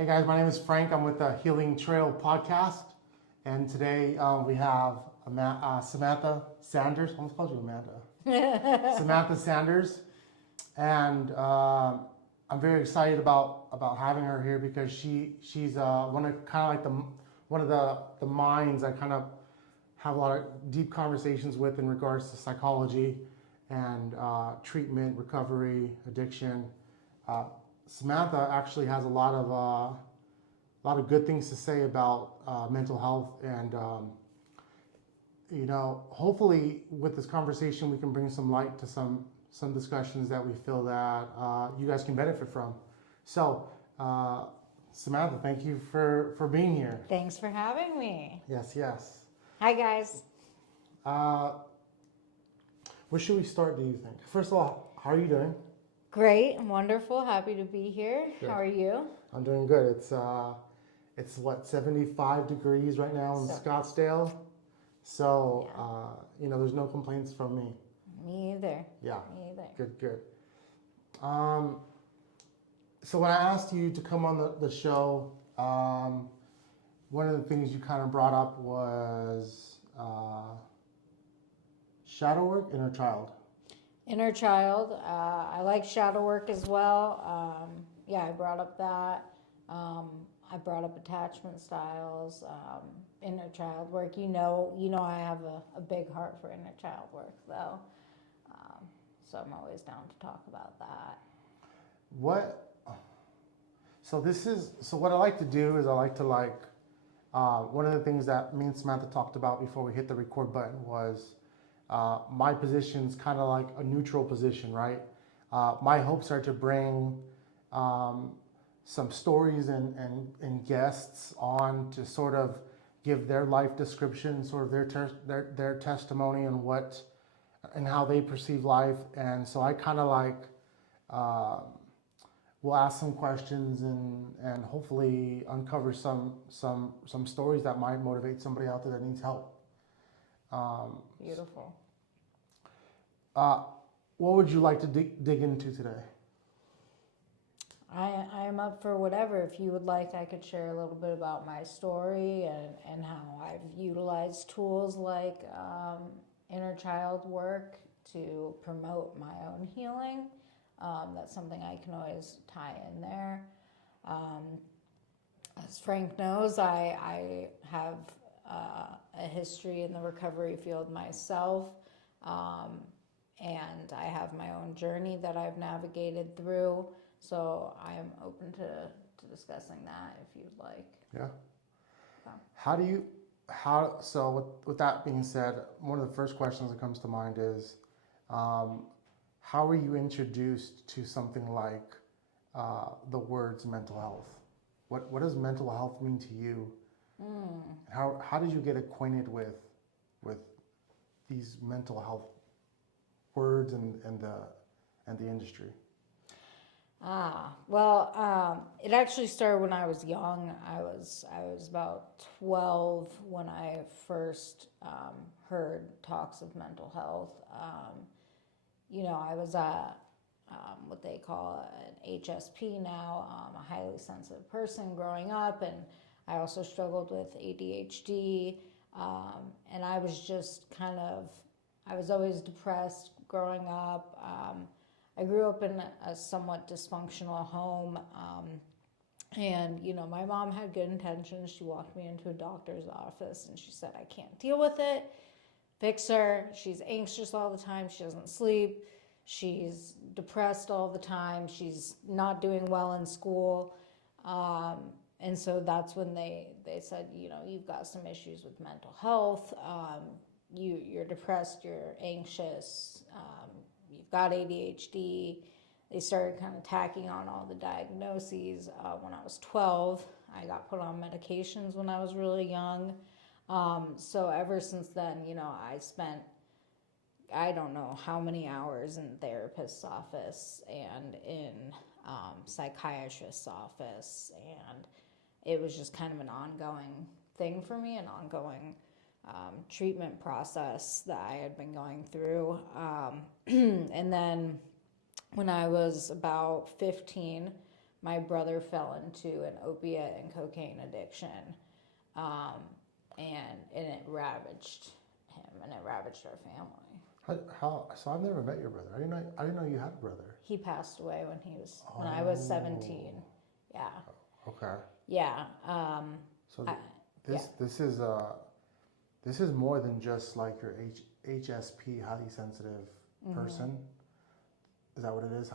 Hey guys, my name is Frank. I'm with the Healing Trail podcast, and today we have Samantha Sanders. I almost called you Amanda. Samantha Sanders, and I'm very excited about having her here because she's one of the minds I kind of have a lot of deep conversations with in regards to psychology and treatment, recovery, addiction. Samantha actually has a lot of good things to say about mental health, and hopefully with this conversation we can bring some light to some discussions that we feel that you guys can benefit from. So, Samantha, thank you for being here. Thanks for having me. Yes, yes. Hi, guys. Where should we start, do you think? First of all, how are you doing? Great, wonderful, happy to be here. Good. How are you? I'm doing good. It's what, 75 degrees right now in Scottsdale. So, there's no complaints from me. Me either. Yeah. Me either. Good. So when I asked you to come on the show, one of the things you kind of brought up was shadow work, inner child. Inner child. I like shadow work as well. I brought up that. I brought up attachment styles, inner child work. You know I have a big heart for inner child work, though. So I'm always down to talk about that. So what I like to do is I like to one of the things that me and Samantha talked about before we hit the record button was my position's kind of like a neutral position, right? My hopes are to bring some stories and guests on to sort of give their life description, sort of their testimony and and how they perceive life. And so I kind of we'll ask some questions and hopefully uncover some stories that might motivate somebody out there that needs help. Beautiful. What would you like to dig into today? I am up for whatever. If you would like, I could share a little bit about my story and how I've utilized tools like inner child work to promote my own healing. That's something I can always tie in there. As Frank knows, I have a history in the recovery field myself, and I have my own journey that I've navigated through. So I am open to discussing that if you'd like. Yeah. Okay. So with that being said, one of the first questions that comes to mind is, how were you introduced to something like the words mental health? What does mental health mean to you? How did you get acquainted with these mental health words and the industry? It actually started when I was young. I was about 12 when I first heard talks of mental health. I was at what they call an HSP now, a highly sensitive person growing up, and I also struggled with ADHD, and I was just I was always depressed growing up. I grew up in a somewhat dysfunctional home, and my mom had good intentions. She walked me into a doctor's office and she said, "I can't deal with it. Fix her. She's anxious all the time. She doesn't sleep. She's depressed all the time. She's not doing well in school." And so that's when they said, "You've got some issues with mental health. You're depressed. You're anxious. You've got ADHD." They started kind of tacking on all the diagnoses. When I was 12, I got put on medications when I was really young. So ever since then, I spent, I don't know how many hours in therapist's office and in psychiatrist's office, and it was just kind of an ongoing thing for me, an ongoing treatment process that I had been going through. And then when I was about 15, my brother fell into an opiate and cocaine addiction, and it ravaged him and it ravaged our family. How? So I've never met your brother. I didn't know you had a brother. He passed away when I was 17. Yeah. Okay. Yeah. So I- this is more than just like your HSP, highly sensitive person. Is that what it is?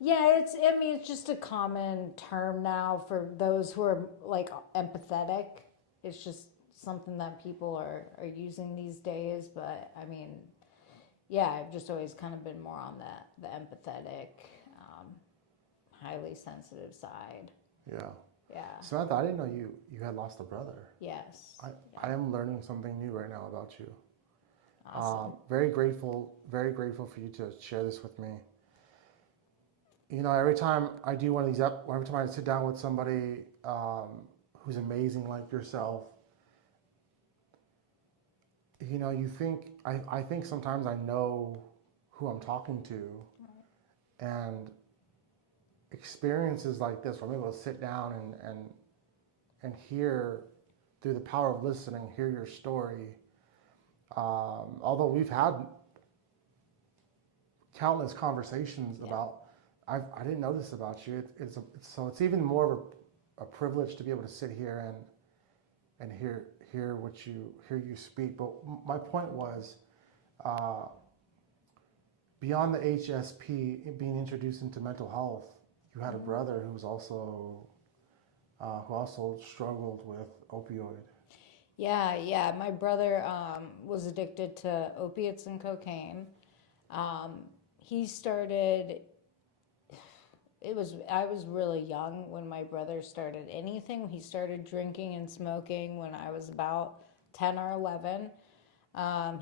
Yeah, it's just a common term now for those who are like empathetic. It's just something that people are using these days. But I mean, yeah, I've just always kind of been more on the empathetic, highly sensitive side. Yeah. Yeah. Samantha, I didn't know you had lost a brother. Yes. I am learning something new right now about you. Awesome. Very grateful for you to share this with me. You know, every time I do one of these, every time I sit down with somebody who's amazing like yourself, you know, I think sometimes I know who I'm talking to, and experiences like this where I'm able to sit down and hear through the power of listening, hear your story. Although we've had countless conversations about, I didn't know this about you. So it's even more of a privilege to be able to sit here and hear you speak. But my point was, beyond the HSP being introduced into mental health, you had a brother who was also who also struggled with opioid. Yeah. My brother was addicted to opiates and cocaine. He started. I was really young when my brother started anything. He started drinking and smoking when I was about 10 or 11.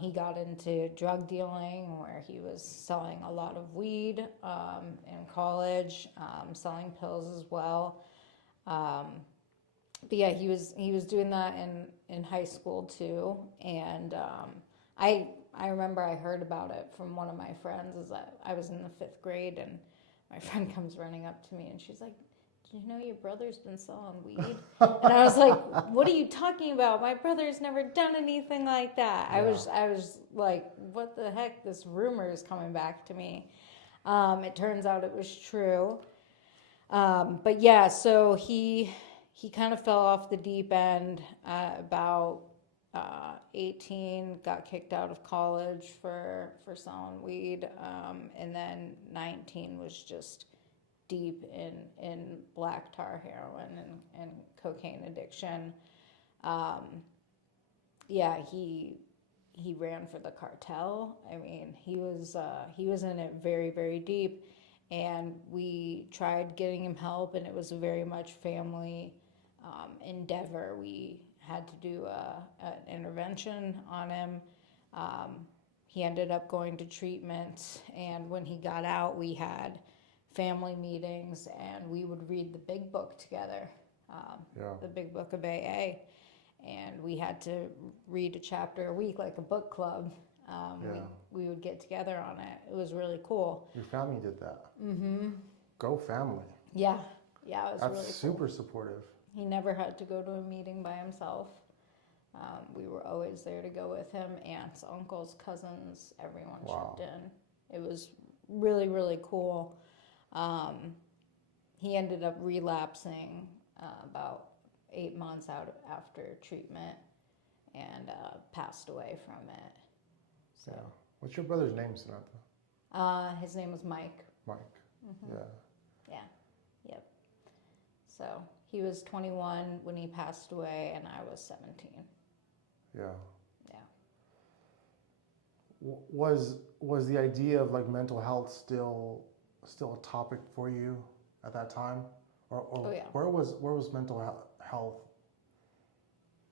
He got into drug dealing where he was selling a lot of weed in college, selling pills as well. But yeah, he was doing that in high school too. And I remember I heard about it from one of my friends. Is that I was in the 5th grade, and my friend comes running up to me and she's like, "Did you know your brother's been selling weed?" And I was like, "What are you talking about? My brother's never done anything like that." Yeah. I was like, "What the heck? This rumor is coming back to me." It turns out it was true. But yeah, so he kind of fell off the deep end at about 18, got kicked out of college for selling weed, and then 19 was just deep in black tar heroin and cocaine addiction. Yeah, he ran for the cartel. I mean, he was in it very, very deep, and we tried getting him help, and it was very much family endeavor. We had to do an intervention on him. He ended up going to treatment, and when he got out, we had family meetings, and we would read the big book together, the big book of AA, and we had to read a chapter a week like a book club. We would get together on it. It was really cool. Your family did that. Mm-hmm. Go family. Yeah, it was That's really super cool. supportive. He never had to go to a meeting by himself. We were always there to go with him. Aunts, uncles, cousins, everyone chipped in. It was really, really cool. He ended up relapsing about 8 months out after treatment and passed away from it. So. Yeah. What's your brother's name, Samantha? His name was Mike. Mike. Mm-hmm. Yeah. Yep. So he was 21 when he passed away, and I was 17. Yeah. Yeah. Was the idea of like mental health still a topic for you at that time, or yeah. where was mental health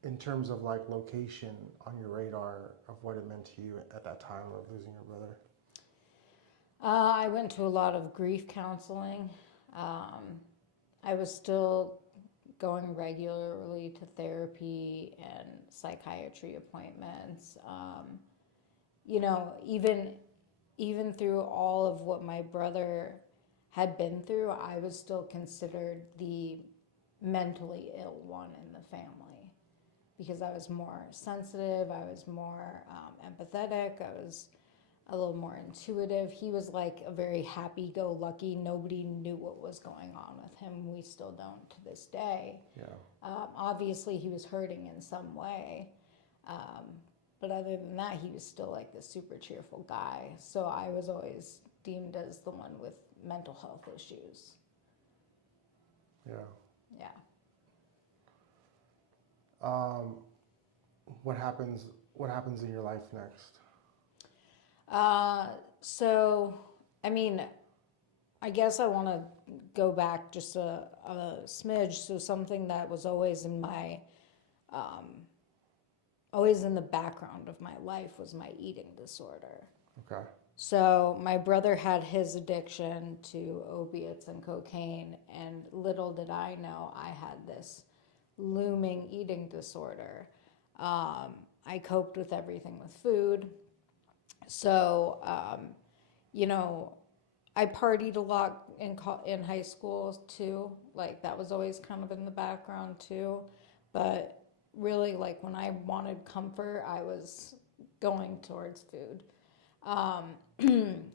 in terms of like location on your radar of what it meant to you at that time of losing your brother? I went to a lot of grief counseling. I was still going regularly to therapy and psychiatry appointments. You know, even through all of what my brother had been through, I was still considered the mentally ill one in the family because I was more sensitive, I was more empathetic, I was a little more intuitive. He was like a very happy-go-lucky. Nobody knew what was going on with him. We still don't to this day. Yeah. Obviously, he was hurting in some way. But other than that, he was still like the super cheerful guy. So I was always deemed as the one with mental health issues. Yeah. Yeah. What happens in your life next? So, I mean, I guess I want to go back just a smidge. So something that was always in my, always in the background of my life was my eating disorder. Okay. So my brother had his addiction to opiates and cocaine, and little did I know I had this looming eating disorder. I coped with everything with food. So, I partied a lot in high school too. Like that was always kind of in the background too. But really, like when I wanted comfort, I was going towards food.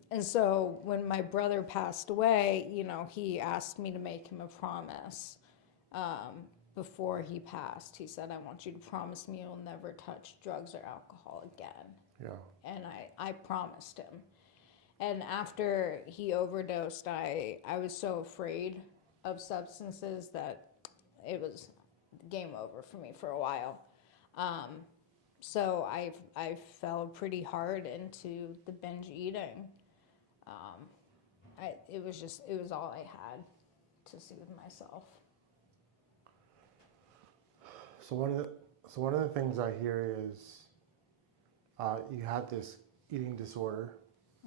And so when my brother passed away, he asked me to make him a promise. Before he passed, he said, "I want you to promise me you'll never touch drugs or alcohol again." Yeah. And I promised him. And after he overdosed, I was so afraid of substances that it was game over for me for a while. So I fell pretty hard into the binge eating. It was all I had to soothe myself. So one of the things I hear is you had this eating disorder.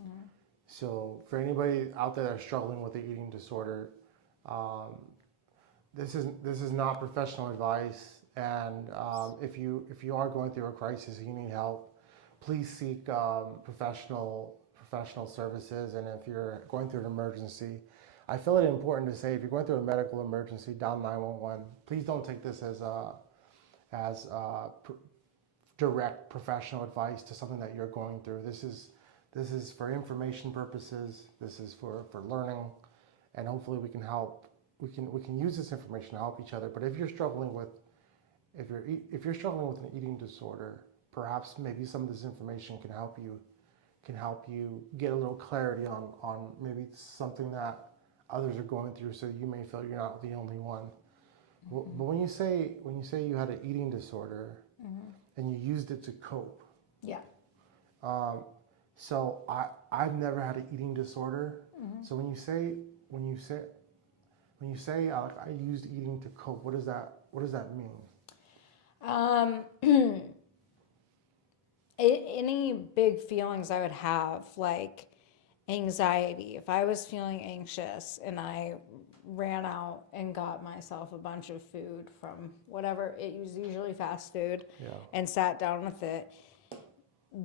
Mm-hmm. So for anybody out there that's struggling with the eating disorder, this is not professional advice. And if you are going through a crisis and you need help, please seek professional services. And if you're going through an emergency, I feel it important to say if you're going through a medical emergency, dial 911. Please don't take this as direct professional advice to something that you're going through. This is for information purposes. This is for learning, and hopefully we can help. We can use this information to help each other. But if you're struggling with an eating disorder, perhaps maybe some of this information can help you get a little clarity on maybe something that others are going through, so you may feel you're not the only one. But when you say you had an eating disorder, mm-hmm. and you used it to cope, yeah. So I've never had an eating disorder. Mm-hmm. So when you say I used eating to cope, what does that mean? Any big feelings I would have, like anxiety. If I was feeling anxious and I ran out and got myself a bunch of food from whatever, it was usually fast food, yeah. and sat down with it,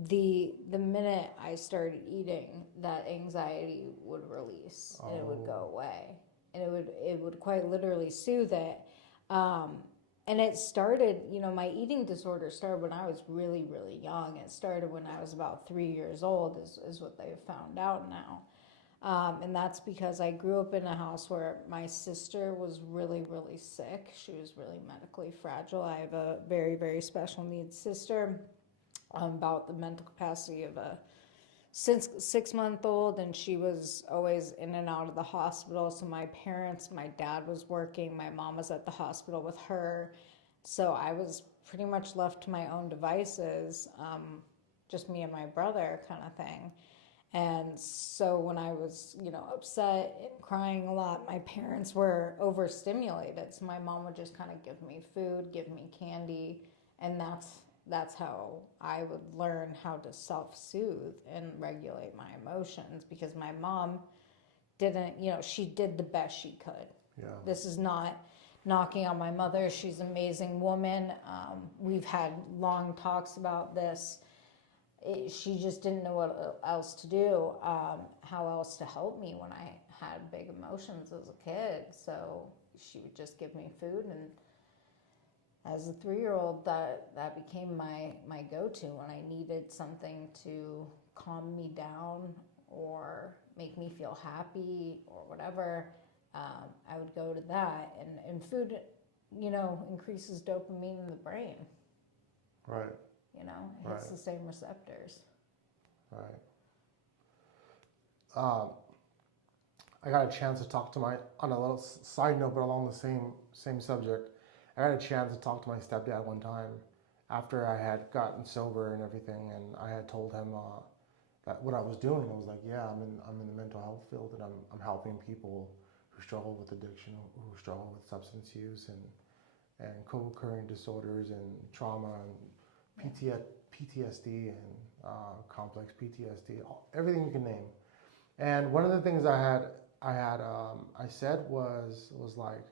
the minute I started eating, that anxiety would release and it would go away, and it would quite literally soothe it. And it started, my eating disorder started when I was really, really young. It started when I was about 3 years old, is what they've found out now. And that's because I grew up in a house where my sister was really, really sick. She was really medically fragile. I have a very, very special needs sister, about the mental capacity of a 6-month-old, and she was always in and out of the hospital. So my dad was working, my mom was at the hospital with her. So I was pretty much left to my own devices, just me and my brother kind of thing. And so when I was, upset and crying a lot, my parents were overstimulated. So my mom would just kind of give me food, give me candy, and that's how I would learn how to self-soothe and regulate my emotions, because my mom didn't, she did the best she could. Yeah. This is not knocking on my mother. She's an amazing woman. We've had long talks about this. She just didn't know what else to do, how else to help me when I had big emotions as a kid, so she would just give me food, and as a 3-year-old, that became my go-to when I needed something to calm me down or make me feel happy or whatever. I would go to that, and food, increases dopamine in the brain. Right. It hits the same receptors. Right. I got a chance to talk to on a little side note, but along the same subject. I had a chance to talk to my stepdad one time after I had gotten sober and everything, and I had told him that what I was doing. I was like, yeah, I'm in the mental health field, and I'm helping people who struggle with addiction, who struggle with substance use and co-occurring disorders and trauma and PTSD and complex PTSD, everything you can name. And one of the things I said was like,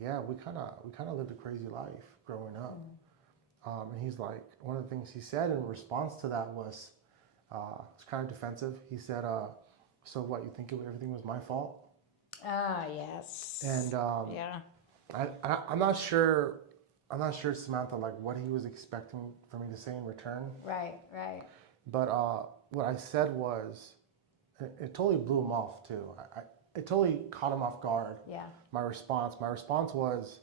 yeah, we kind of lived a crazy life growing up. And he's like, one of the things he said in response to that was, it's kind of defensive. He said, so what, you think everything was my fault? Ah, yes. And yeah. I'm not sure, Samantha, like what he was expecting for me to say in return. Right. But what I said was, it totally blew him off too. It totally caught him off guard. Yeah. My response was,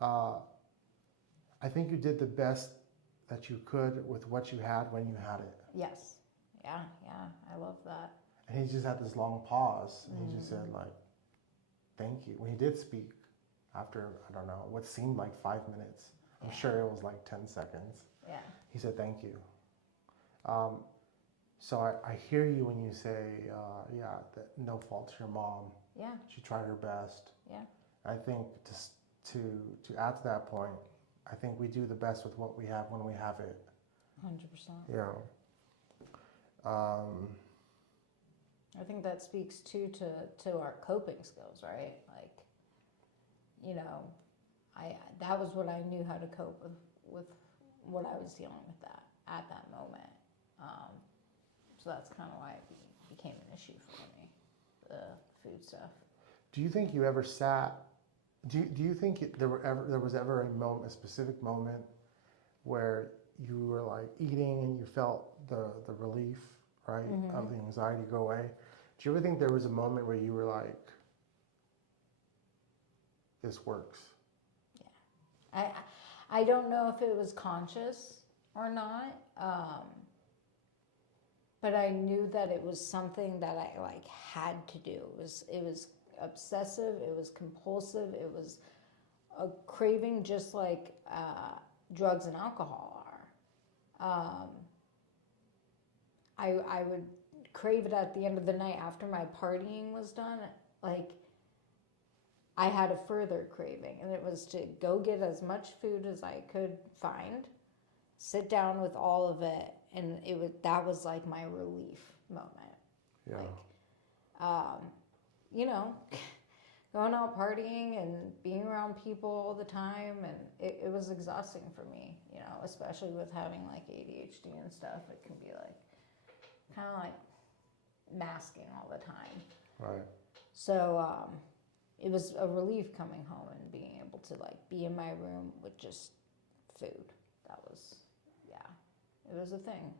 I think you did the best that you could with what you had when you had it. Yes. Yeah. I love that. And he just had this long pause, and he just said like, thank you. When he did speak, after, I don't know, what seemed like 5 minutes, I'm sure it was like 10 seconds. Yeah. He said, thank you. So I hear you when you say, that no fault to your mom. Yeah. She tried her best. Yeah. I think to add to that point, I think we do the best with what we have when we have it. 100%. I think that speaks too to our coping skills, right? Like, that was what I knew how to cope with what I was dealing with at that moment. So that's kind of why it became an issue for me, the food stuff. Do you think you ever sat? Do you think there was ever a specific moment where you were like eating and you felt the relief, right, of the anxiety go away? Do you ever think there was a moment where you were like, this works? Yeah. I don't know if it was conscious or not, but I knew that it was something that I like had to do. It was obsessive, it was compulsive, it was a craving just like drugs and alcohol are. I would crave it at the end of the night after my partying was done. Like, I had a further craving, and it was to go get as much food as I could find, sit down with all of it, and that was like my relief moment. Yeah. Like, going out partying and being around people all the time, and it was exhausting for me, especially with having like ADHD and stuff. It can be like kind of like masking all the time. Right. So it was a relief coming home and being able to like be in my room with just food. That was, it was a thing.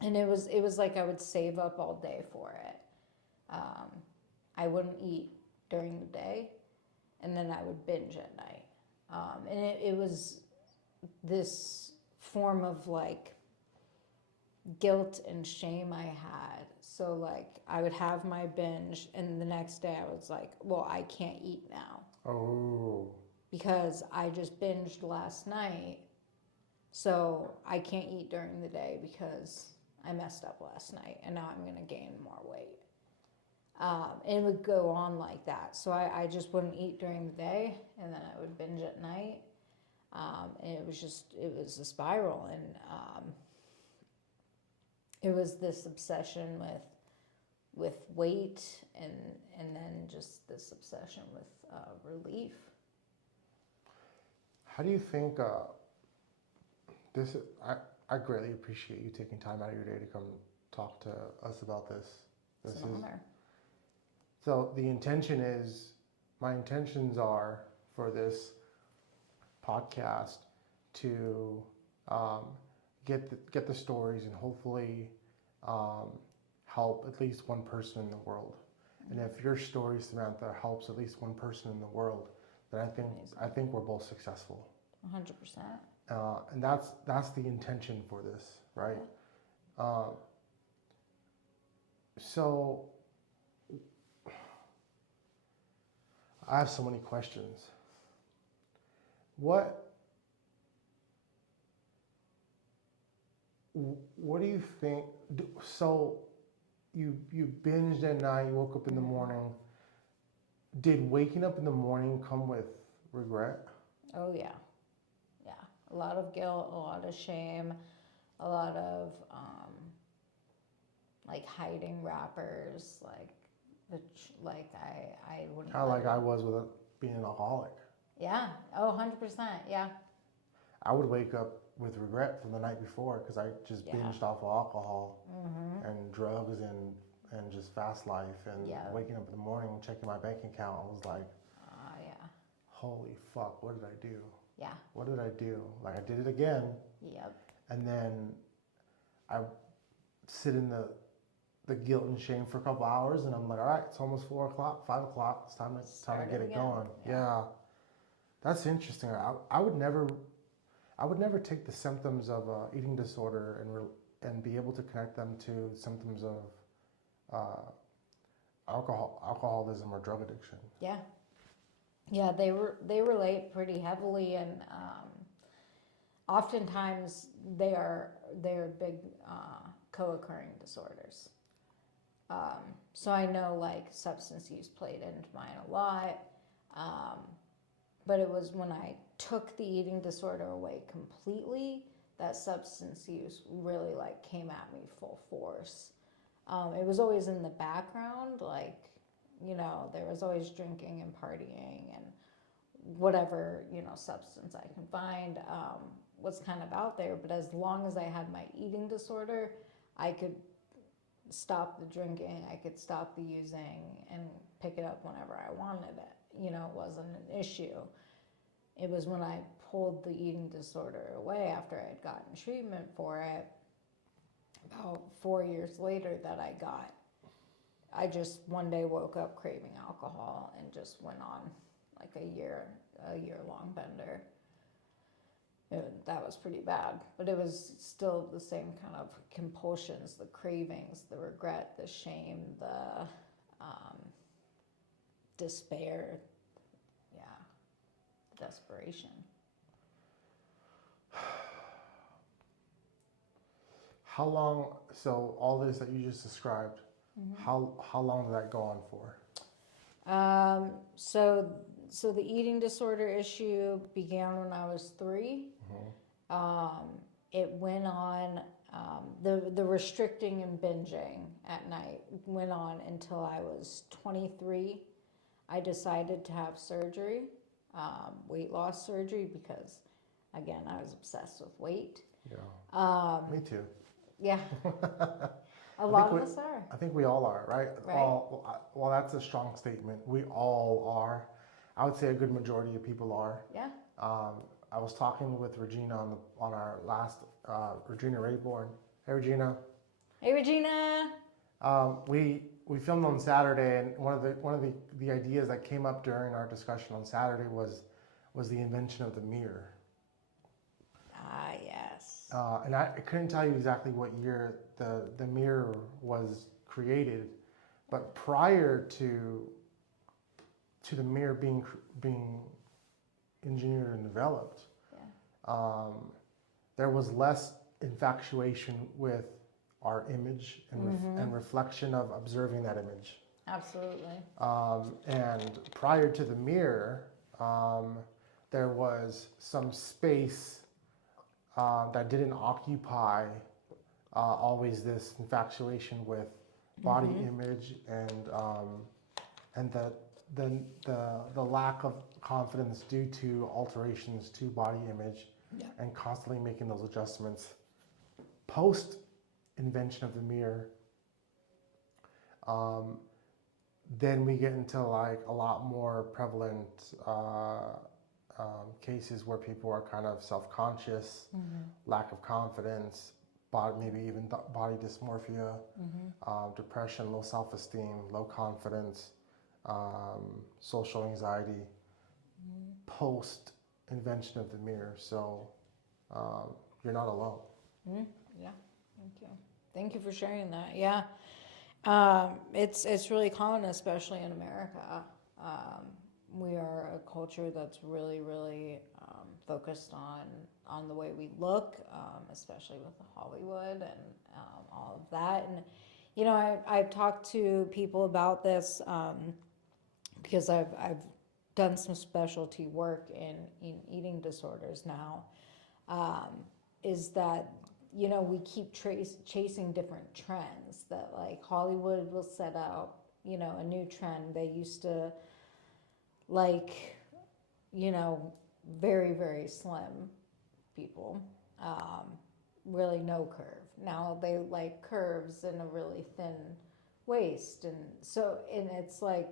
And it was like I would save up all day for it. I wouldn't eat during the day, and then I would binge at night. And it was this form of like guilt and shame I had. So like I would have my binge, and the next day I was like, well, I can't eat now. Oh. Because I just binged last night, so I can't eat during the day because I messed up last night, and now I'm going to gain more weight. And it would go on like that. So I just wouldn't eat during the day, and then I would binge at night. And it was a spiral. And it was this obsession with weight, and then just this obsession with relief. How do you think I greatly appreciate you taking time out of your day to come talk to us about this. It's an honor. So the intention is, my intentions are for this podcast to get the stories and hopefully help at least one person in the world. And if your story, Samantha, helps at least one person in the world, then I think we're both successful. 100%. And that's the intention for this, right? So I have so many questions. What do you think? So you binged at night, you woke up in the morning. Did waking up in the morning come with regret? Oh yeah, yeah. A lot of guilt, a lot of shame, a lot of like hiding wrappers, like I wouldn't. Kind of like I was with being an alcoholic. Yeah. Oh, 100%. Yeah. I would wake up with regret from the night before because I just binged off of alcohol and drugs and just fast life and waking up in the morning and checking my bank account. I was like, holy fuck, what did I do? Yeah. What did I do? Like I did it again. Yep. And then I sit in the guilt and shame for a couple hours and I'm like, all right, it's almost 4 o'clock, 5 o'clock. It's time to get it going. Yeah. That's interesting. I would never take the symptoms of eating disorder and be able to connect them to symptoms of alcoholism or drug addiction. Yeah. Yeah, they relate pretty heavily, and oftentimes they're big co-occurring disorders. So I know like substance use played into mine a lot, but it was when I took the eating disorder away completely that substance use really like came at me full force. It was always in the background, like, you know, there was always drinking and partying and whatever, you know, substance I can find was kind of out there. But as long as I had my eating disorder, I could stop the drinking, I could stop the using and pick it up whenever I wanted it. You know, it wasn't an issue. It was when I pulled the eating disorder away after I had gotten treatment for it, about 4 years later, that I just one day woke up craving alcohol and just went on like a year long bender. That was pretty bad, but it was still the same kind of compulsions, the cravings, the regret, the shame, the despair, desperation. How long? So all this that you just described, how long did that go on for? So the eating disorder issue began when I was 3. It went on. The restricting and binging at night went on until I was 23. I decided to have surgery. Weight loss surgery, because again I was obsessed with weight. Me too. Yeah. A lot of us are. I think we all are, right? Well, that's a strong statement. We all are. I would say a good majority of people are. Yeah. I was talking with Regina on our last Regina Rayborn. Hey Regina. Hey Regina. We filmed on Saturday, and one of the ideas that came up during our discussion on Saturday was the invention of the mirror. Ah, yes. And I couldn't tell you exactly what year the mirror was created, but prior to the mirror being engineered and developed, there was less infatuation with our image and reflection of observing that image. Absolutely. And prior to the mirror, there was some space that didn't occupy always this infatuation with body image and the lack of confidence due to alterations to body image and constantly making those adjustments. Post invention of the mirror, then we get into like a lot more prevalent cases where people are kind of self-conscious, lack of confidence, maybe even body dysmorphia, depression, low self-esteem, low confidence, social anxiety, post invention of the mirror. So you're not alone. Yeah, thank you. Thank you for sharing that. Yeah, it's really common, especially in America. We are a culture that's really focused on the way we look, especially with Hollywood and all of that. And you know, I've talked to people about this because I've done some specialty work in eating disorders now. Is that, you know, we keep chasing different trends that like Hollywood will set out, you know, a new trend. They used to like, you know, very slim people, really no curve. Now they like curves and a really thin waist. And so, and it's like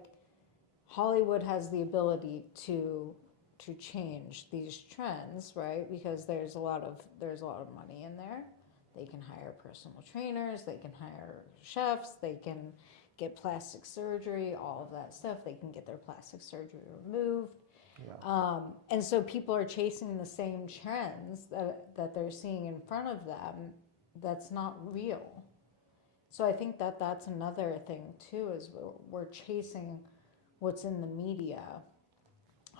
Hollywood has the ability to change these trends, right? Because there's a lot of money in there. They can hire personal trainers, they can hire chefs, they can get plastic surgery, all of that stuff. They can get their plastic surgery removed. Yeah. And so people are chasing the same trends that they're seeing in front of them that's not real. So I think that that's another thing too, is we're chasing what's in the media,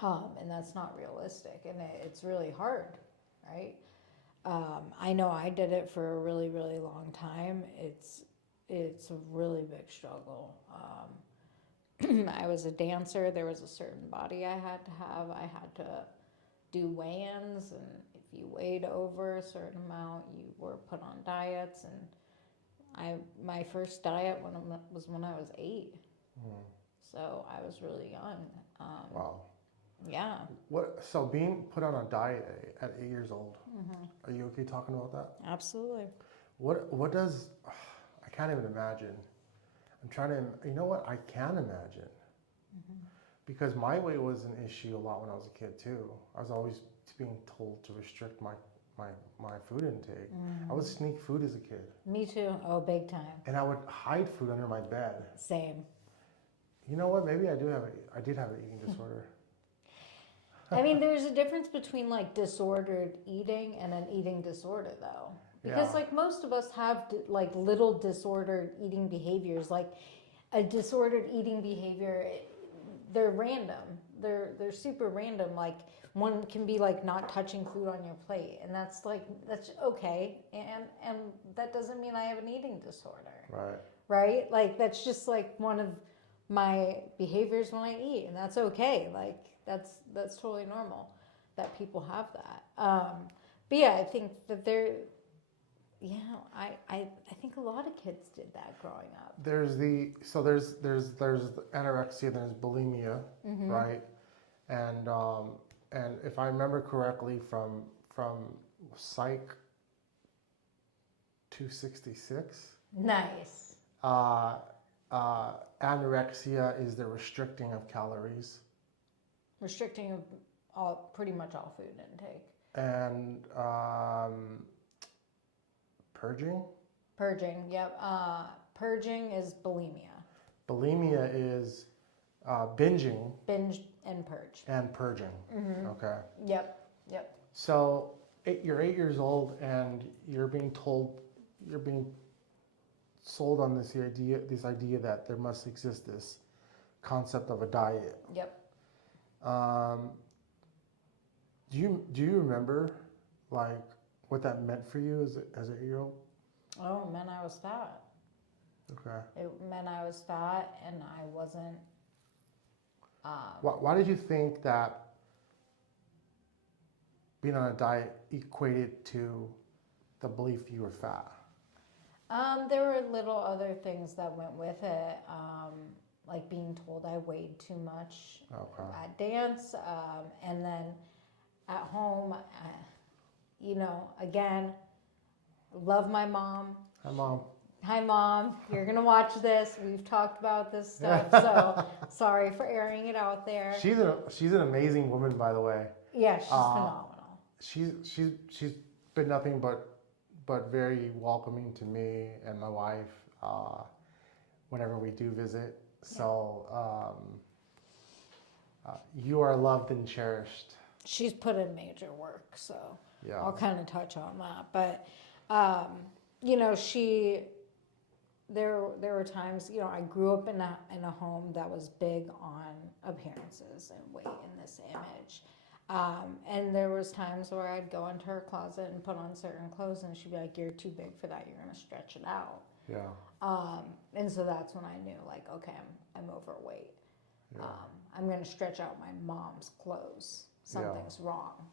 and that's not realistic, and it's really hard, right? I know I did it for a really long time. It's a really big struggle. I was a dancer. There was a certain body I had to have. I had to do weigh-ins, and if you weighed over a certain amount, you were put on diets. And my first diet was when I was 8. So I was really young. Wow. Yeah. So being put on a diet at 8 years old, are you okay talking about that? Absolutely. What does, I can't even imagine. I'm trying to, you know what, I can imagine. Because my weight was an issue a lot when I was a kid too. I was always being told to restrict my food intake. I would sneak food as a kid. Me too. Oh, big time. And I would hide food under my bed. Same. You know what, maybe I did have an eating disorder. I mean, there's a difference between like disordered eating and an eating disorder, though. Because Yeah. like most of us have like little disordered eating behaviors. Like a disordered eating behavior, they're random. They're super random. Like one can be like not touching food on your plate, and that's okay. And that doesn't mean I have an eating disorder. Right. Right? Like that's just like one of my behaviors when I eat, and that's okay. Like that's totally normal that people have that. But yeah, I think that I think a lot of kids did that growing up. There's anorexia, there's bulimia, right? And if I remember correctly from Psych 266, Nice. anorexia is the restricting of calories. Restricting of pretty much all food intake. And purging? Purging, yep. Purging is bulimia. Bulimia is binging. Binge and purge. And purging. Okay. Yep. So you're 8 years old and you're being sold on this idea that there must exist this concept of a diet. Yep. Do you remember like what that meant for you as an 8-year-old? Oh, it meant I was fat. Okay. It meant I was fat and I wasn't. Why did you think that being on a diet equated to the belief you were fat? There were little other things that went with it, like being told I weighed too much at dance, and then at home, again, love my mom. Hi, Mom. Hi, Mom. You're going to watch this. We've talked about this stuff. So sorry for airing it out there. She's an amazing woman, by the way. Yeah, she's phenomenal. She's been nothing but very welcoming to me and my wife whenever we do visit. So you are loved and cherished. She's put in major work, so Yeah. I'll kind of touch on that. But you know, there were times, you know, I grew up in a home that was big on appearances and weight in this image. And there was times where I'd go into her closet and put on certain clothes, and she'd be like, "You're too big for that. You're gonna stretch it out." Yeah. And so that's when I knew, like, okay, I'm overweight. Yeah. I'm gonna stretch out my mom's clothes. Something's wrong.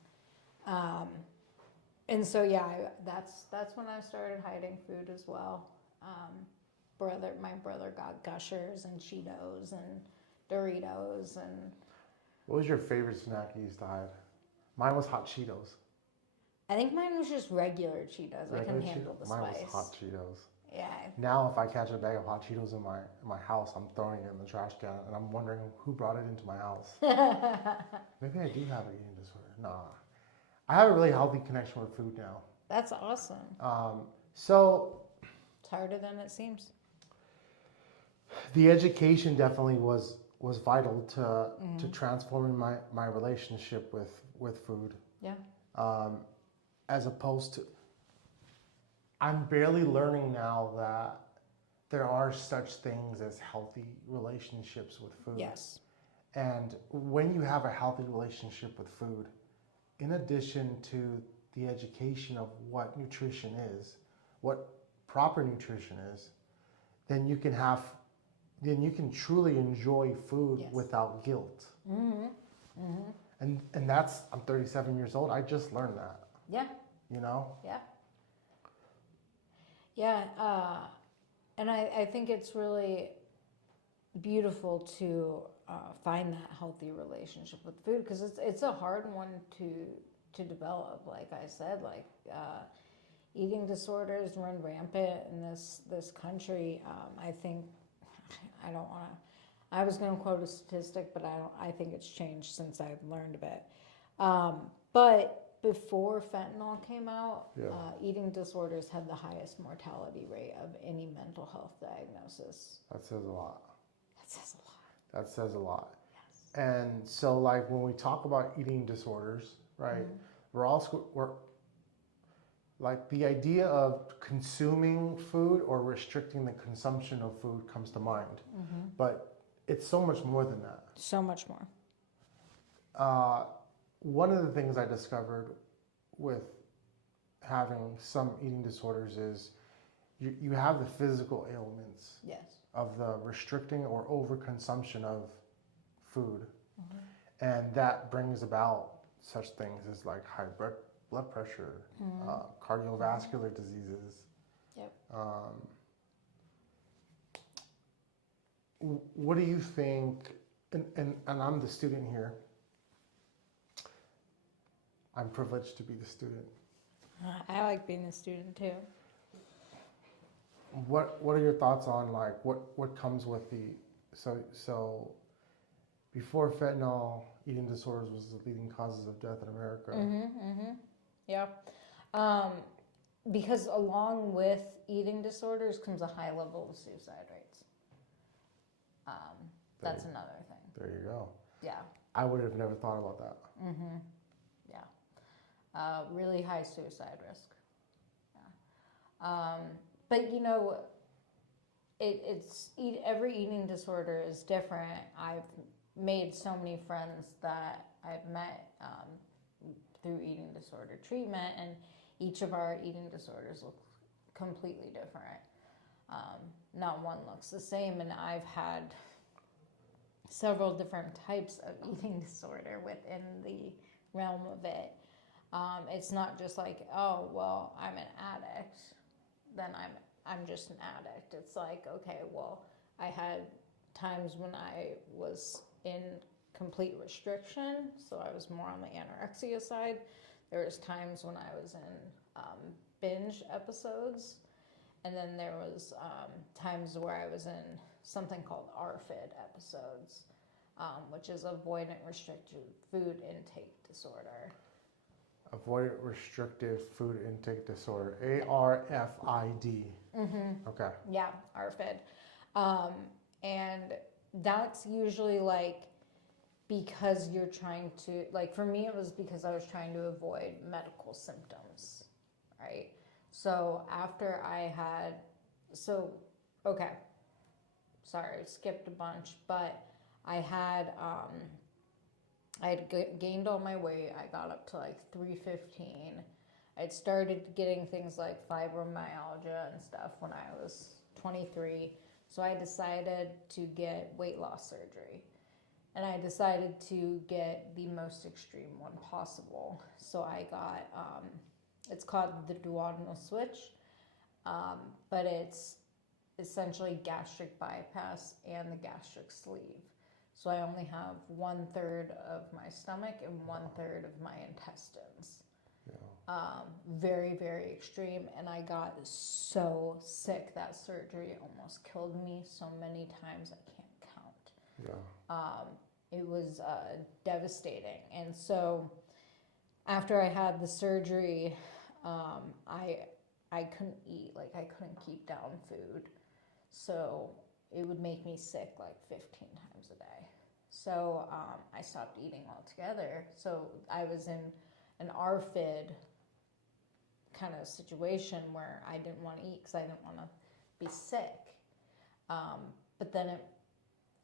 And so that's when I started hiding food as well. My brother got Gushers and Cheetos and Doritos and. What was your favorite snack you used to hide? Mine was hot Cheetos. I think mine was just regular Cheetos. I can handle the Mine spice. was hot Cheetos. Yeah. Now, if I catch a bag of hot Cheetos in my house, I'm throwing it in the trash can, and I'm wondering who brought it into my house. Maybe I do have an eating disorder. Nah, I have a really healthy connection with food now. That's awesome. So It's harder than it seems. the education definitely was vital to transforming my relationship with food. Yeah. As opposed to, I'm barely learning now that there are such things as healthy relationships with food. Yes. And when you have a healthy relationship with food, in addition to the education of what nutrition is, what proper nutrition is, then you can truly enjoy food without guilt. And that's, I'm 37 years old. I just learned that. Yeah. You know? Yeah. Yeah. And I think it's really beautiful to find that healthy relationship with food, because it's a hard one to develop. Like I said, like eating disorders run rampant in this country. I think I don't want to. I was going to quote a statistic, but I think it's changed since I've learned a bit. But before fentanyl came out, eating disorders had the highest mortality rate of any mental health diagnosis. That says a lot. That says a lot. That says a lot. Yes. And so, like, when we talk about eating disorders, right, we're like, the idea of consuming food or restricting the consumption of food comes to mind. But it's so much more than that. So much more. One of the things I discovered with having some eating disorders is you have the physical ailments of the restricting or overconsumption of food. And that brings about such things as like high blood pressure, cardiovascular diseases. Yep. What do you think, and I'm the student here, I'm privileged to be the student. I like being a student too. What are your thoughts on, like, what comes with so before fentanyl, eating disorders was the leading causes of death in America. Yeah. Because along with eating disorders comes a high level of suicide rates. That's another thing. There you go. Yeah. I would have never thought about that. Yeah. Really high suicide risk. Yeah. But you know, every eating disorder is different. I've made so many friends that I've met through eating disorder treatment, and each of our eating disorders look completely different. Not one looks the same, and I've had several different types of eating disorder within the realm of it. It's not just like, oh, well, I'm an addict, then I'm just an addict. It's like, okay, well, I had times when I was in complete restriction, so I was more on the anorexia side. There was times when I was in binge episodes, And then there was times where I was in something called RFID episodes, which is avoidant restricted food intake disorder. Avoidant restrictive food intake disorder. ARFID. Mm-hmm. Okay. Yeah, RFID. And that's usually like because you're trying to, like for me, it was because I was trying to avoid medical symptoms, right? So after I had, okay, sorry, I skipped a bunch, but I had gained all my weight. I got up to like 315. I'd started getting things like fibromyalgia and stuff when I was 23. So I decided to get weight loss surgery. And I decided to get the most extreme one possible. So I got, it's called the duodenal switch, but it's essentially gastric bypass and the gastric sleeve. So I only have 1/3 of my stomach and 1/3 of my intestines. Yeah. Very, very extreme. And I got so sick. That surgery almost killed me so many times I can't count. Yeah. It was devastating. And so after I had the surgery, I couldn't eat. Like I couldn't keep down food. So it would make me sick like 15 times a day. So I stopped eating altogether. So I was in an RFID kind of situation where I didn't want to eat because I didn't want to be sick. But then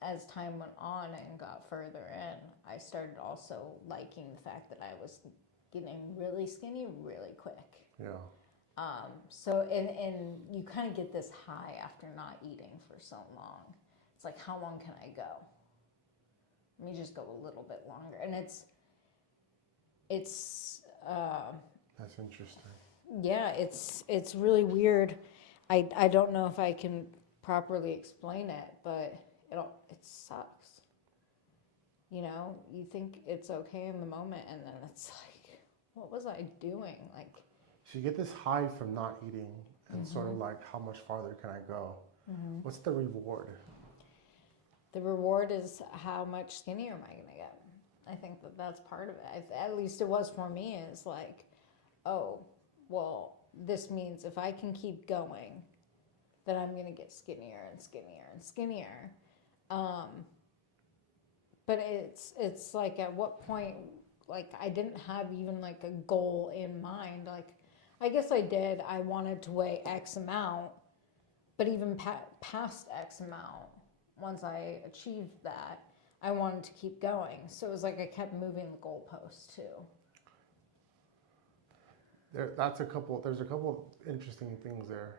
as time went on and got further in, I started also liking the fact that I was getting really skinny really quick. Yeah. So and you kind of get this high after not eating for so long. It's like, how long can I go? Let me just go a little bit longer. And it's That's interesting. yeah, it's really weird. I don't know if I can properly explain it, but it sucks. You know, you think it's okay in the moment, and then it's like, what was I doing? Like, So you get this high from not eating, and mm-hmm. sort of like, how much farther can I go? Mm-hmm. What's the reward? The reward is how much skinnier am I going to get? I think that's part of it. At least it was for me. It's like, oh, well, this means if I can keep going, then I'm going to get skinnier and skinnier and skinnier. But it's like, at what point, like, I didn't have even like a goal in mind. Like, I guess I did. I wanted to weigh X amount, but even past X amount, once I achieved that, I wanted to keep going. So it was like I kept moving the goalposts too. There's a couple interesting things there.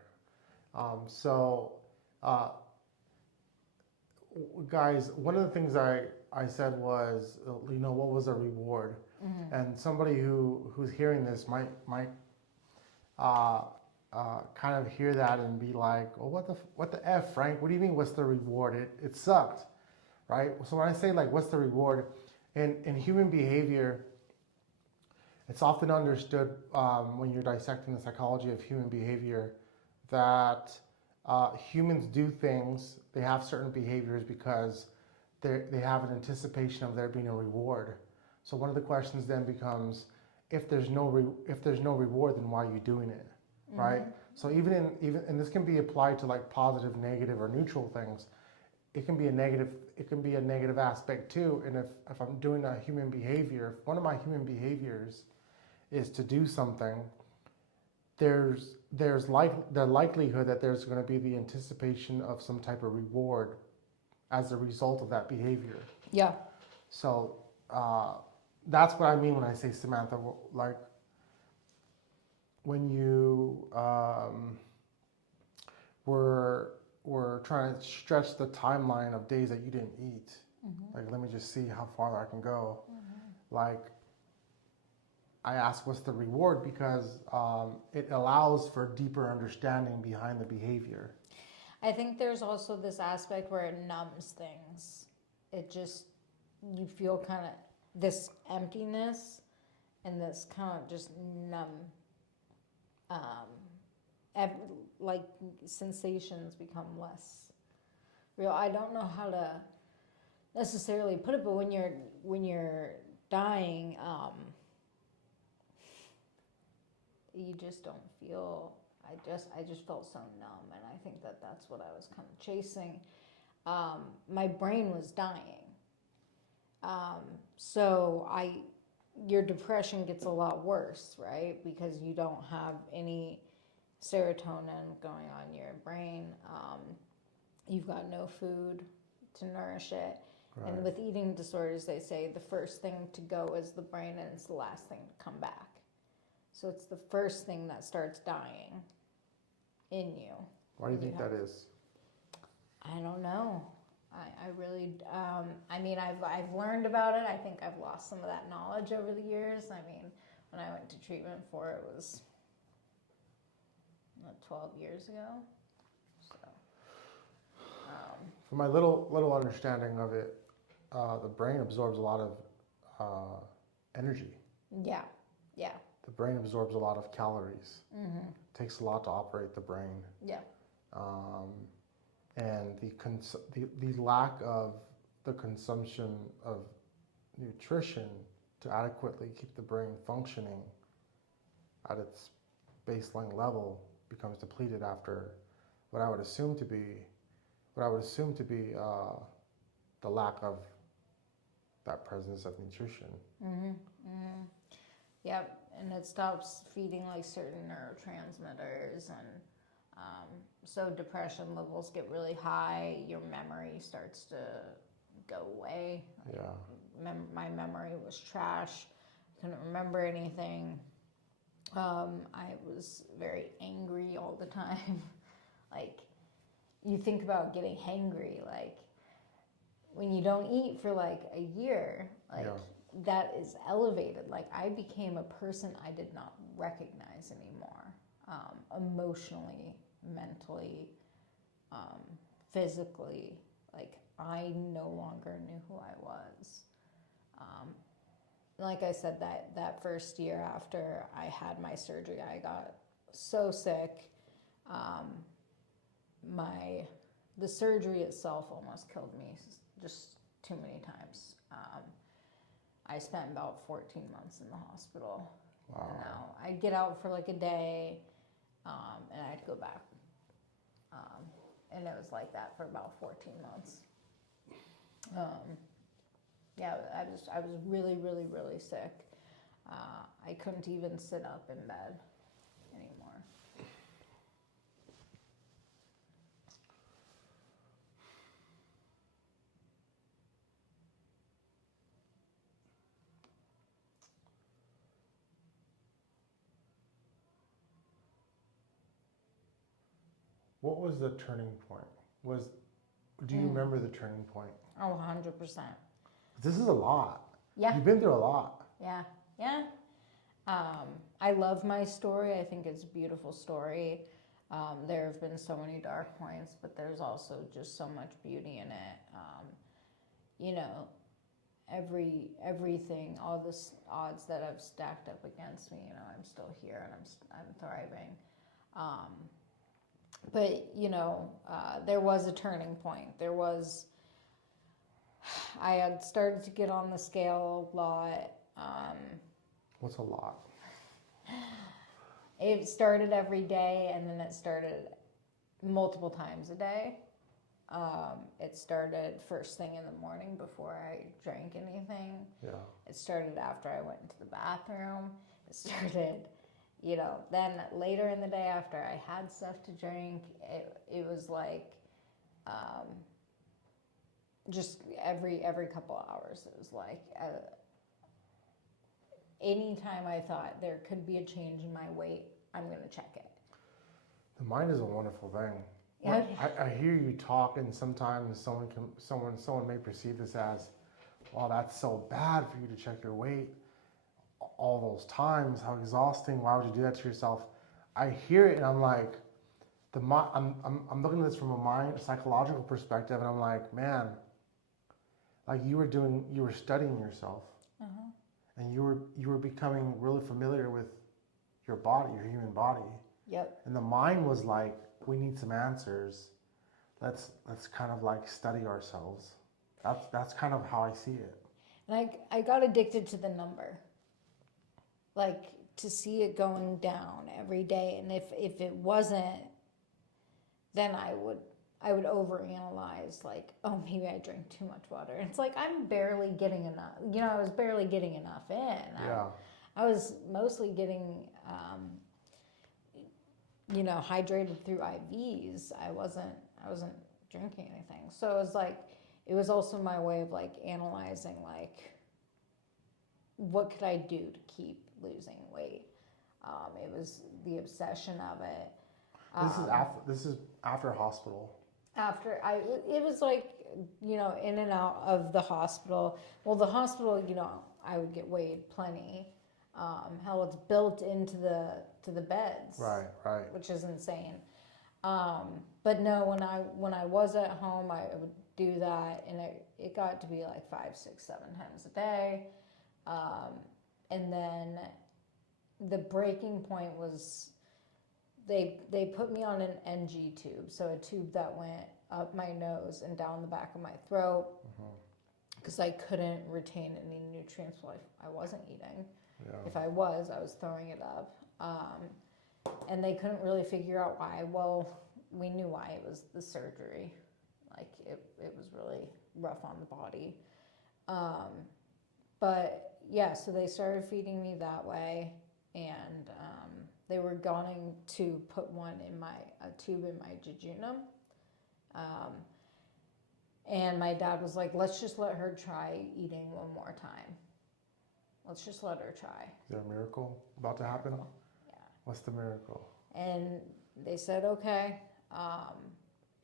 Guys, one of the things I said was, what was a reward? Mm-hmm. And somebody who's hearing this might kind of hear that and be like, well, what the F, Frank? What do you mean, what's the reward? It sucked, right? So when I say like, what's the reward? In human behavior, it's often understood when you're dissecting the psychology of human behavior that humans do things, they have certain behaviors because they have an anticipation of there being a reward. So one of the questions then becomes, if there's no reward, then why are you doing it, mm-hmm. right? So even and this can be applied to like positive, negative, or neutral things. It can be a negative aspect too. And if I'm doing a human behavior, if one of my human behaviors is to do something, there's the likelihood that there's going to be the anticipation of some type of reward as a result of that behavior. Yeah. So that's what I mean when I say, Samantha, like when you were trying to stretch the timeline of days that you didn't eat. Mm-hmm. Like, let me just see how far I can go. Mm-hmm. Like, I ask what's the reward because it allows for deeper understanding behind the behavior. I think there's also this aspect where it numbs things. It just, you feel kind of this emptiness and this kind of just numb like sensations become less real. I don't know how to necessarily put it, but when you're dying, you just don't feel. I just felt so numb, and I think that's what I was kind of chasing. My brain was dying, so your depression gets a lot worse, right? Because you don't have any serotonin going on in your brain. You've got no food to nourish it. Right. And with eating disorders, they say the first thing to go is the brain and it's the last thing to come back. So it's the first thing that starts dying in you. Why do you think that is? I don't know. I really, I mean, I've learned about it. I think I've lost some of that knowledge over the years. I mean, when I went to treatment for it was 12 years ago. So, from my little understanding of it, the brain absorbs a lot of energy. yeah, yeah. The brain absorbs a lot of calories. Mm-hmm. It takes a lot to operate the brain. Yeah. And the lack of the consumption of nutrition to adequately keep the brain functioning at its baseline level becomes depleted after what I would assume to be the lack of that presence of nutrition. Mm-hmm. Mm-hmm. Yep, and it stops feeding like certain neurotransmitters, and so depression levels get really high. Your memory starts to go away. Yeah. My memory was trash. I couldn't remember anything. I was very angry all the time. Like, you think about getting hangry, like when you don't eat for like a year, like that is elevated. Like, I became a person I did not recognize anymore, emotionally, mentally, physically. Like, I no longer knew who I was. Like I said, that first year after I had my surgery, I got so sick. The surgery itself almost killed me, just too many times. I spent about 14 months in the hospital. Wow. And now I'd get out for like a day, and I'd go back. And it was like that for about 14 months. Yeah, I was really, really, really sick. I couldn't even sit up in bed anymore. What was the turning point? Do you remember the turning point? Oh, 100%. This is a lot. Yeah. You've been through a lot. Yeah, yeah. I love my story. I think it's a beautiful story. There have been so many dark points, but there's also just so much beauty in it. You know, everything, all the odds that have stacked up against me, you know, I'm still here and I'm thriving. But, you know, there was a turning point. I had started to get on the scale a lot. What's a lot? It started every day, and then it started multiple times a day. It started first thing in the morning before I drank anything. Yeah. It started after I went into the bathroom. It started, you know, then later in the day after I had stuff to drink. It was like just every couple of hours. It was like anytime I thought there could be a change in my weight, I'm going to check it. The mind is a wonderful thing. Yeah. I hear you talk, and sometimes someone may perceive this as, "Well, that's so bad for you to check your weight all those times. How exhausting! Why would you do that to yourself?" I hear it, and I'm like, I'm looking at this from a psychological perspective, and I'm like, man, like you were studying yourself, and you were becoming really familiar with your body, your human body, Yep. And the mind was like, we need some answers. Let's kind of like study ourselves. That's kind of how I see it. And I got addicted to the number. Like to see it going down every day. And if it wasn't, then I would overanalyze, like, oh, maybe I drank too much water. And it's like, I'm barely getting enough. You know, I was barely getting enough in. Yeah. I was mostly getting, you know, hydrated through IVs. I wasn't drinking anything. So it was like, it was also my way of like analyzing, like, what could I do to keep losing weight? It was the obsession of it. This is after hospital. It was like, you know, in and out of the hospital. Well, the hospital, you know, I would get weighed plenty. Hell, it's built into the beds, Right. which is insane. But no, when I was at home, I would do that, and it got to be like 5, 6, 7 times a day. And then the breaking point was they put me on an NG tube, so a tube that went up my nose and down the back of my throat, because I couldn't retain any nutrients while I wasn't eating. Yeah. If I was throwing it up. And they couldn't really figure out why. Well, we knew why. It was the surgery. Like, it was really rough on the body. But, yeah, so they started feeding me that way. And they were going to put a tube in my jejunum. And my dad was like, let's just let her try eating one more time. Let's just let her try. Is there a miracle about to happen? Yeah. What's the miracle? And they said, okay.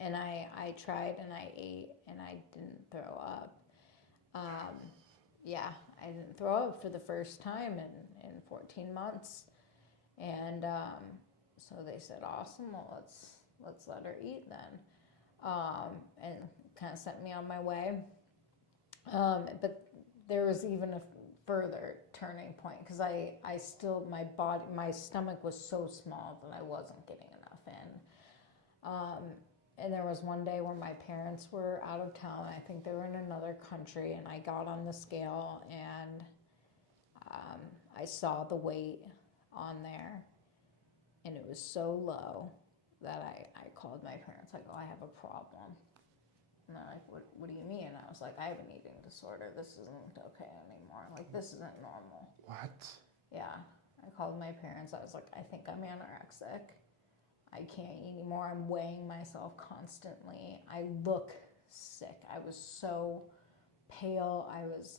And I tried and I ate and I didn't throw up. Yeah, I didn't throw up for the first time in 14 months. And so they said, awesome, well, let's let her eat then. And kind of sent me on my way. But there was even a further turning point, because I still, my stomach was so small that I wasn't getting enough in. And there was one day where my parents were out of town. I think they were in another country, and I got on the scale and I saw the weight on there, and it was so low that I called my parents. I go, I have a problem. And they're like, what do you mean? And I was like, I have an eating disorder. This isn't okay anymore. Like, this isn't normal. What? Yeah. I called my parents. I was like, I think I'm anorexic. I can't eat anymore. I'm weighing myself constantly. I look sick. I was so pale. I was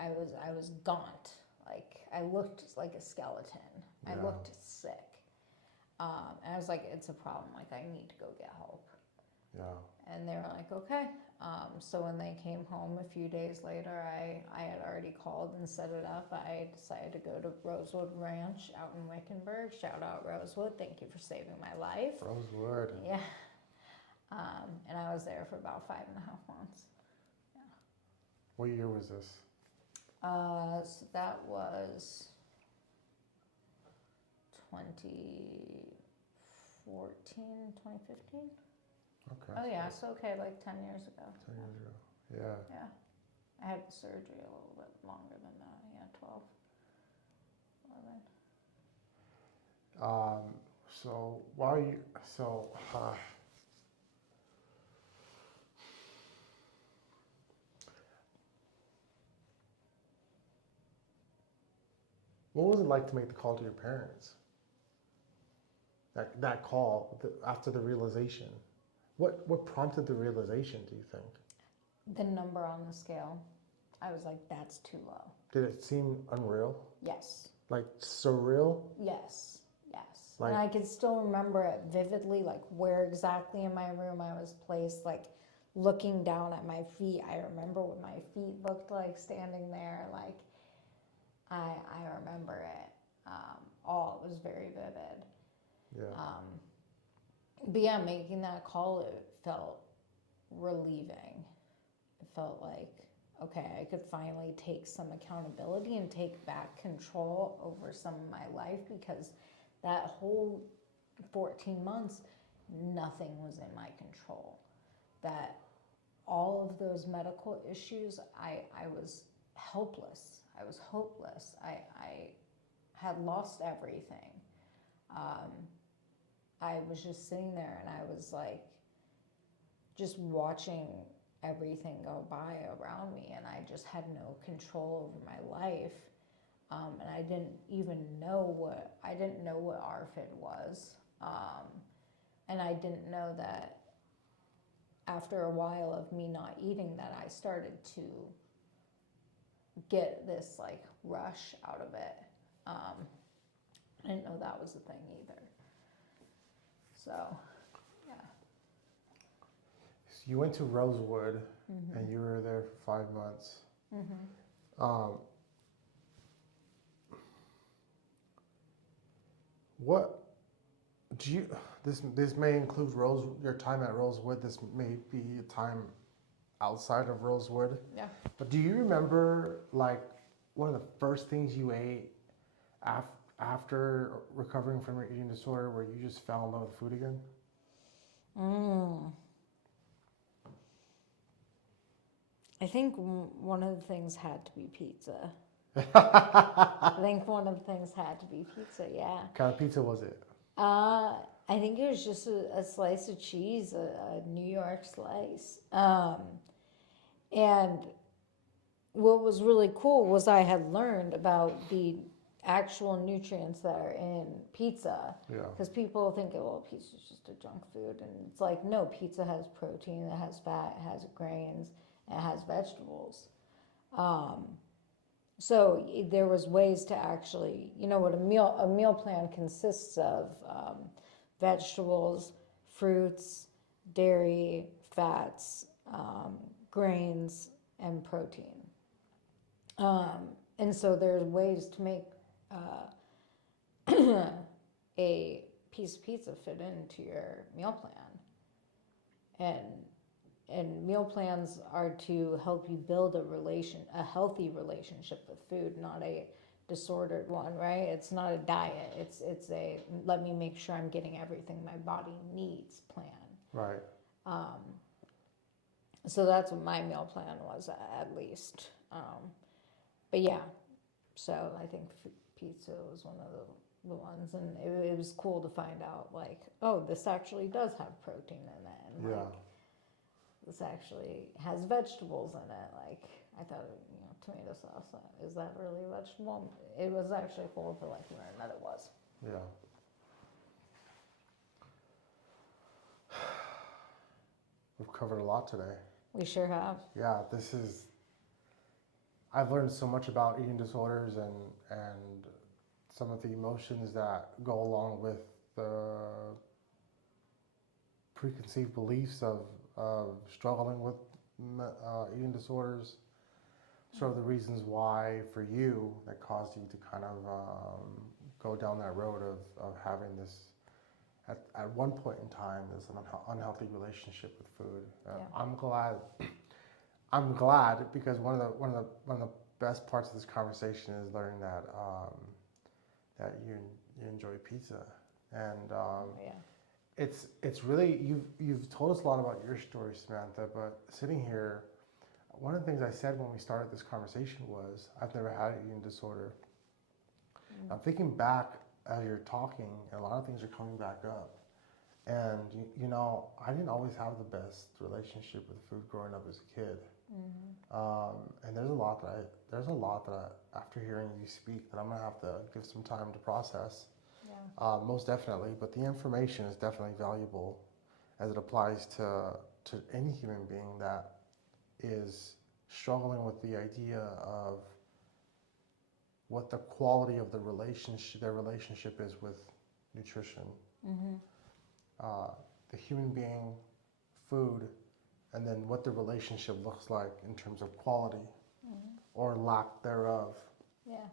I was gaunt. Like, I looked like a skeleton. Yeah. I looked sick. And I was like, it's a problem. Like, I need to go get help. Yeah. And they were like, okay. So when they came home a few days later, I had already called and set it up. I decided to go to Rosewood Ranch out in Wickenburg. Shout out Rosewood. Thank you for saving my life. Rosewood. Yeah. And I was there for about 5.5 months. Yeah. What year was this? So that was 2014, 2015. Okay. Oh yeah, so okay, like 10 years ago. 10 years ago. Yeah. Yeah. I had the surgery a little bit longer than that. Yeah, 12, 11. So while you, what was it like to make the call to your parents? That call after the realization. What prompted the realization, do you think? The number on the scale, I was like, that's too low. Did it seem unreal? Yes. Like surreal? Yes. Like, and I could still remember it vividly, like where exactly in my room I was placed, like looking down at my feet. I remember what my feet looked like standing there. Like, I remember it all. It was very vivid. yeah. But yeah, making that call, it felt relieving. It felt like, okay, I could finally take some accountability and take back control over some of my life, because that whole 14 months, nothing was in my control. That all of those medical issues, I was helpless. I was hopeless. I had lost everything. I was just sitting there and I was like, just watching everything go by around me, and I just had no control over my life. And I didn't know what ARFID was. And I didn't know that after a while of me not eating, that I started to get this like rush out of it. I didn't know that was a thing either. So, yeah. So you went to Rosewood, and you were there for 5 months. What do you? This may include your time at Rosewood. This may be a time outside of Rosewood. Yeah. But do you remember like one of the first things you ate after recovering from your eating disorder, where you just fell in love with food again? I think one of the things had to be pizza. I think one of the things had to be pizza, yeah. What kind of pizza was it? I think it was just a slice of cheese, a New York slice. And what was really cool was I had learned about the actual nutrients that are in pizza. Yeah. Because people think, well, pizza is just a junk food. And it's like, no, pizza has protein, it has fat, it has grains, and it has vegetables. So there was ways to actually, what a meal plan consists of: vegetables, fruits, dairy, fats, grains, and protein. And so there's ways to make a piece of pizza fit into your meal plan. And meal plans are to help you build a healthy relationship with food, not a disordered one, right? It's not a diet. It's a let me make sure I'm getting everything my body needs plan. Right. So that's what my meal plan was, at least. But yeah, so I think pizza was one of the ones, and it was cool to find out, like, oh, this actually does have protein in it, and Yeah. like, this actually has vegetables in it. Like, I thought, tomato sauce, is that really a vegetable? It was actually cool to like learn that it was. Yeah. We've covered a lot today. We sure have. Yeah, I've learned so much about eating disorders and some of the emotions that go along with the preconceived beliefs of struggling with eating disorders. Sort of the reasons why for you that caused you to kind of go down that road of having this at one point in time this unhealthy relationship with food. Yeah. I'm glad because one of the best parts of this conversation is learning that that you enjoy pizza, and Yeah. it's really you've told us a lot about your story, Samantha. But sitting here, one of the things I said when we started this conversation was I've never had an eating disorder. I'm thinking back as you're talking, and a lot of things are coming back up. And I didn't always have the best relationship with food growing up as a kid. And there's a lot that after hearing you speak that I'm gonna have to give some time to process. Yeah. Most definitely, but the information is definitely valuable as it applies to any human being that is struggling with the idea of what the quality of their relationship is with nutrition. The human being, food, and then what the relationship looks like in terms of quality or lack thereof. Yeah.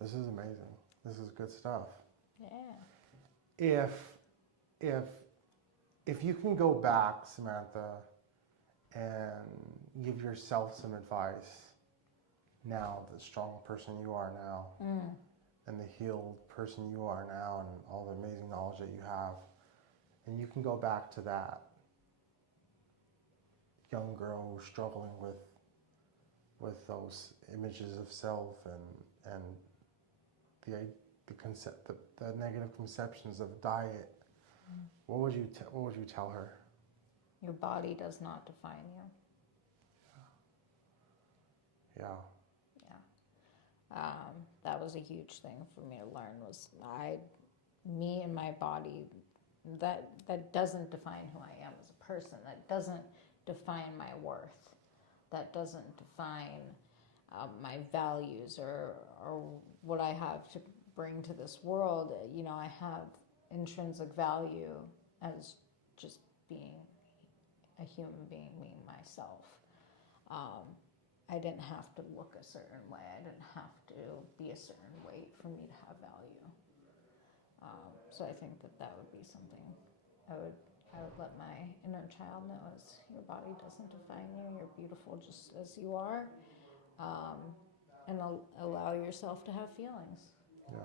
This is amazing. This is good stuff. Yeah. If you can go back, Samantha, and give yourself some advice now, the strong person you are now, and the healed person you are now, and all the amazing knowledge that you have. And you can go back to that young girl who's struggling with those images of self and the negative conceptions of diet. What would you tell her? Your body does not define you. Yeah. That was a huge thing for me to learn, was me and my body, that doesn't define who I am as a person. That doesn't define my worth. That doesn't define my values or what I have to bring to this world. You know, I have intrinsic value as just being a human being, me, myself. I didn't have to look a certain way. I didn't have to be a certain weight for me to have value. So I think that would be something I would let my inner child know, is your body doesn't define you. You're beautiful just as you are. And allow yourself to have feelings. Yeah.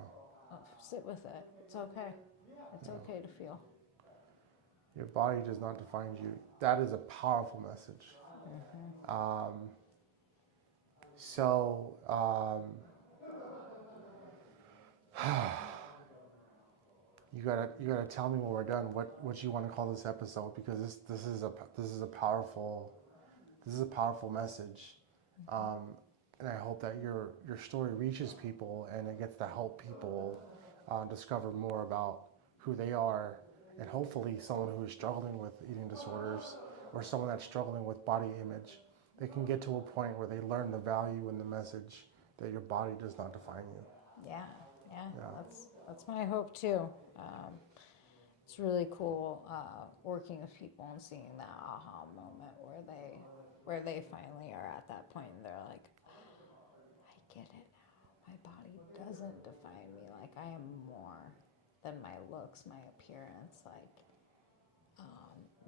Sit with it. It's okay. It's okay to feel. Your body does not define you. That is a powerful message. You gotta tell me when we're done what you want to call this episode, because this is a powerful message, and I hope that your story reaches people and it gets to help people discover more about who they are, and hopefully someone who is struggling with eating disorders or someone that's struggling with body image, they can get to a point where they learn the value and the message that your body does not define you. Yeah. That's my hope too. It's really cool working with people and seeing that aha moment where they finally are at that point and they're like, I get it now. My body doesn't define me. Like, I am more than my looks, my appearance. Like,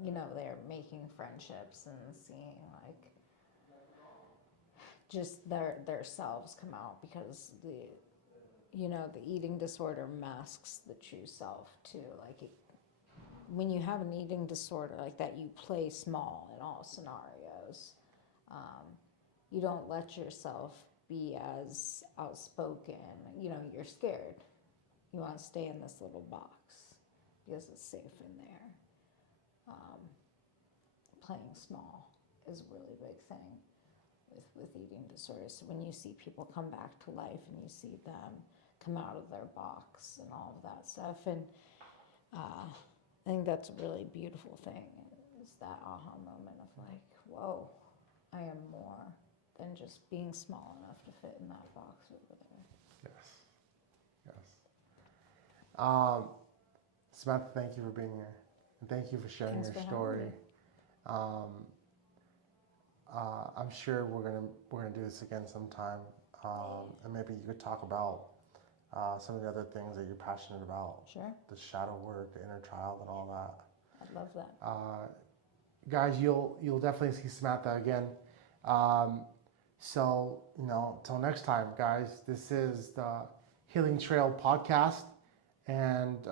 you know, they're making friendships and seeing like just their selves come out, because the eating disorder masks the true self too. Like, when you have an eating disorder like that, you play small in all scenarios. You don't let yourself be as outspoken. You know, you're scared. You want to stay in this little box because it's safe in there. Playing small is a really big thing with eating disorders. So when you see people come back to life and you see them come out of their box and all of that stuff, and I think that's a really beautiful thing, is that aha moment of like, whoa, I am more than just being small enough to fit in that box over there. Yes. Samantha, thank you for being here, and thank you for sharing your story. I'm sure we're gonna do this again sometime, and maybe you could talk about some of the other things that you're passionate about. Sure. The shadow work, the inner child, and all that. I'd love that. Guys, you'll definitely see Samantha again. So, till next time, guys. This is the Healing Trail podcast, and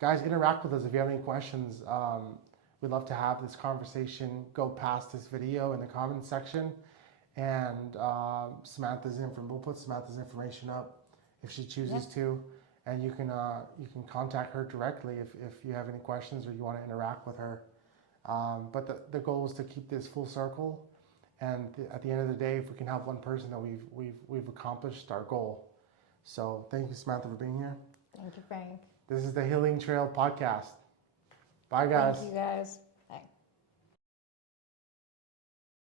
guys, interact with us if you have any questions. We'd love to have this conversation. Go past this video in the comments section, and we'll put Samantha's information up if she chooses to, and you can contact her directly if you have any questions or you want to interact with her. But the goal is to keep this full circle, and at the end of the day, if we can help one person, then we've accomplished our goal. So thank you, Samantha, for being here. Thank you, Frank. This is the Healing Trail podcast. Bye, guys. Thank you, guys.